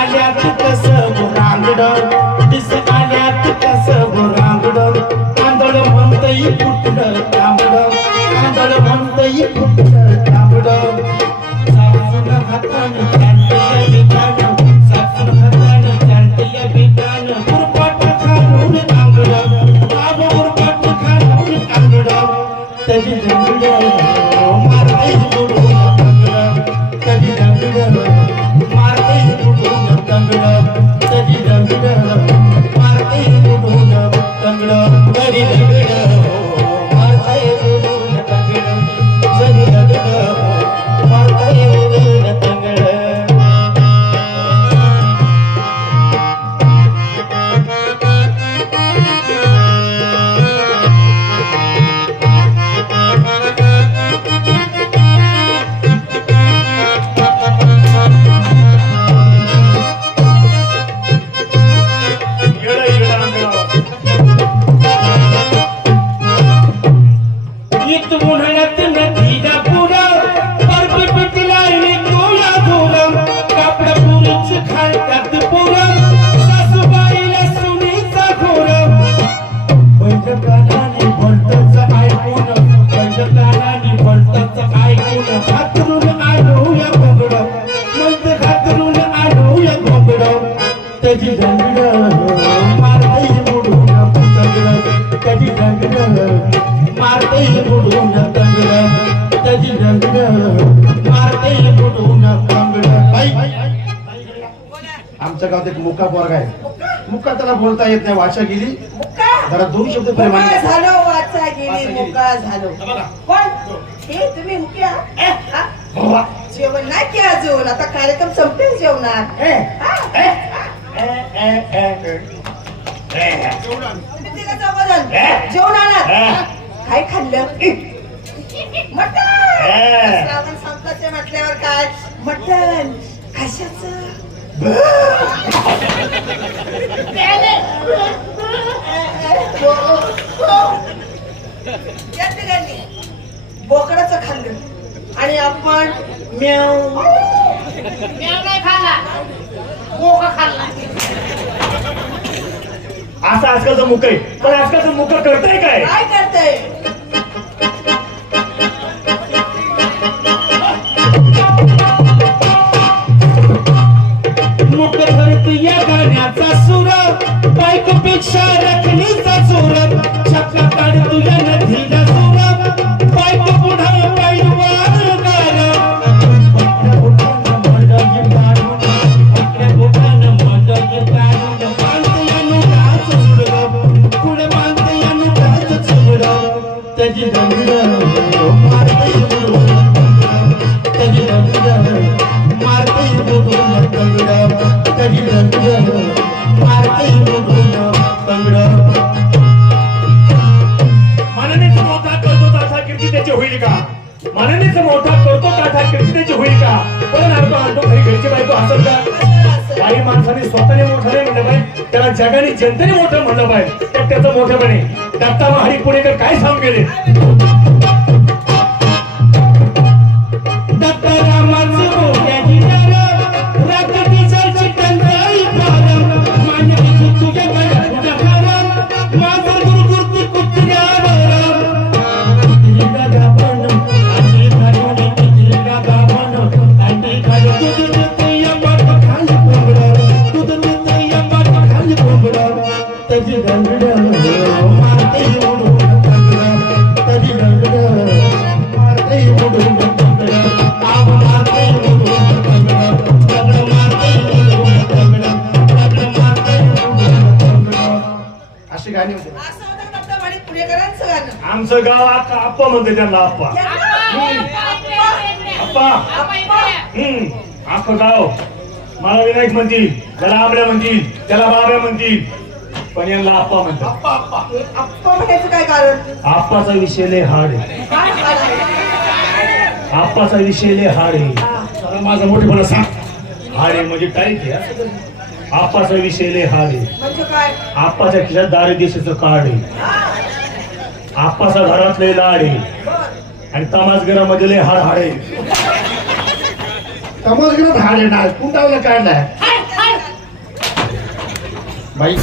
आल्यात कस बुरांगड दिस आल्यात कस बुरांगड आंधळ म्हणतई कुठलं तांबड? आंधळ म्हणतई कुठलं तांबड? सासून हाताने चांदल्या बिकान सासून हाताने कापड पुरीच खालतात सासूबाईला सुनीचा घोरं बंद कानाने भलतंच ऐकून बंद कानाने भलतंच ऐकून हातरून आडूया घोगडं मग हातरून त्याची दंगड बुडून त्याची दंगड बुडून त्याची दंगड आमच्या गावात एक मुका पोरगा आहे. मुका त्याला बोलता येत नाही भाषा गेली. जरा दोन शब्द प्रेमाने झालो वाचा गेली वाचा. मोकळा झालो. पण हे तुम्ही मुक्या? हा? जेवण नाही की अजून आता कार्यक्रम संपेल जेवणार ए, हा? ए, ए, ए, ए, ए. तुम्ही तिघं चौघजण जेवणार काय खाल्लं? मटण. श्रावण संपताचे म्हटल्यावर काय? मटण. कशाचं? या ठिकाणी बोकडाचं खाल्लं. आणि आपण म्याव असं आजकालचं मुख आहे पण आजकालचं मुख करताय काय? काय करतय? का माननीचा मोठा करतो काठा कृष्णेची होईल का पण अर्थ आणतो खरी घरची बायको हसत का काही माणसाने स्वतःने मोठं नाही म्हणलं पाहिजे. त्याला जगाने जनतेने मोठं म्हणलं पाहिजे. तर त्याचं मोठेपणे दत्ता महाडी पुणेकर काय सांग गेले? अशी गाणी होती असं होतं दत्ता माडी पुणेकरांचं गाणं आमचं गाव आता आप्पा म्हणते त्यांना आप्पा आप्पा हम्म अख्खं गाव मला विनायक म्हणतील त्याला आंबड्या म्हणतील त्याला बाब्या म्हणतील पण यांना आप्पा म्हणतात आप्पा आप्पा हे आप्पा म्हणायचं काय कारण आप्पाचा विषय लय हाड आहे काय? आप्पाचा विषय लय हाड आहे हा. माझं मोठेपणा सांग हाड आहे म्हणजे काय असं? आप्पाचा विषय लय हाड आहे. म्हणजे काय? आप्पाच्या खिशात दारी देशाचं कार्ड आहे. आप्पाचा घरात लय लाड आहे. आणि तमासगरामध्ये लय हाड हाड आहे तमसगरात हाड येणार कुंटावला काढलाय बाई.